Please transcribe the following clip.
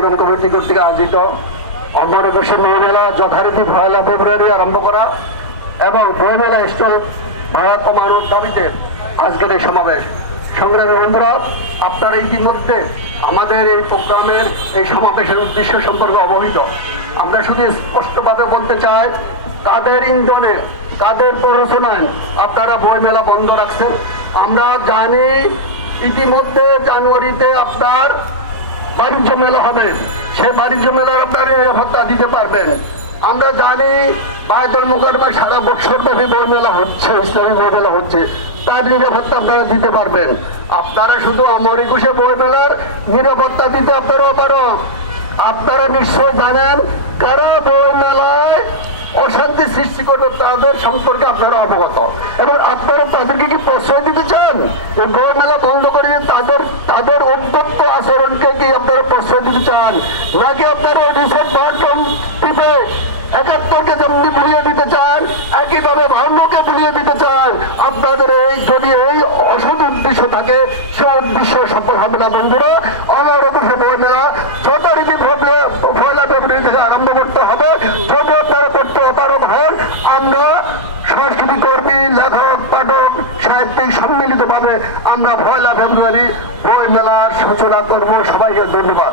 সংগ্রাম কমিটি কর্তৃক আয়োজিত অমর একুশে মে মেলা যথারীতি পয়লা ফেব্রুয়ারি আরম্ভ করা এবং বই মেলা স্টল ভাড়া কমানোর দাবিতে আজকের এই সমাবেশ। সংগ্রামী বন্ধুরা, আপনারা ইতিমধ্যে আমাদের এই প্রোগ্রামের এই সমাবেশের উদ্দেশ্য সম্পর্কে অবহিত। আমরা শুধু স্পষ্টভাবে বলতে চাই কাদের ইন্ধনে কাদের প্ররোচনায় আপনারা বই মেলা বন্ধ রাখছেন। আমরা জানি, ইতিমধ্যে জানুয়ারিতে আপনার বাণিজ্য মেলা হবে। সেই বাণিজ্য মেলার আপনারা নিরাপত্তা দিতে পারবেন। আমরা জানি বায়তুল মুকারমায় সারা বছর ব্যাপী বই মেলা হচ্ছে, ইসলামী বই মেলা হচ্ছে। তার নিরাপত্তা আপনারা দিতে পারবেন। আপনারা শুধু আমার একুশে বই মেলার নিরাপত্তা দিতে আপনারাও পারো আপনারা নিশ্চয় জানেন কারা বই মেলায় অশান্তি সৃষ্টি করবে তাদের সম্পর্কে আপনারা অবগত। এবং আপনারা তাদেরকে কি প্রশ্রয় দিতে চান? এই বই মেলা বন্ধ করে তাদের তাদের উদ্যত্ত আচরণকে কি আপনারা প্রশ্রয় দিতে চান। নাকি আপনারা রিসেট প্ল্যাটফর্ম টিপে একাত্তরকে যেমনি ভুলিয়ে দিতে চান, একইভাবে ভান্নকে ভুলিয়ে দিতে চান? আপনাদের এই, যদি এই অসৎ উদ্দেশ্য থাকে, সে উদ্দেশ্য সফল হবে না, বন্ধুরা। অনারত বই মেলা যথারীতি পয়লা ফেব্রুয়ারি থেকে আরম্ভ করতে হবে। যদি তারা করতে অপারগ হন। আমরা সংস্কৃতি কর্মী, লেখক, পাঠক, সাহিত্যিক সম্মিলিতভাবে আমরা পয়লা ফেব্রুয়ারি বই মেলার সূচনা করব। সবাইকে ধন্যবাদ।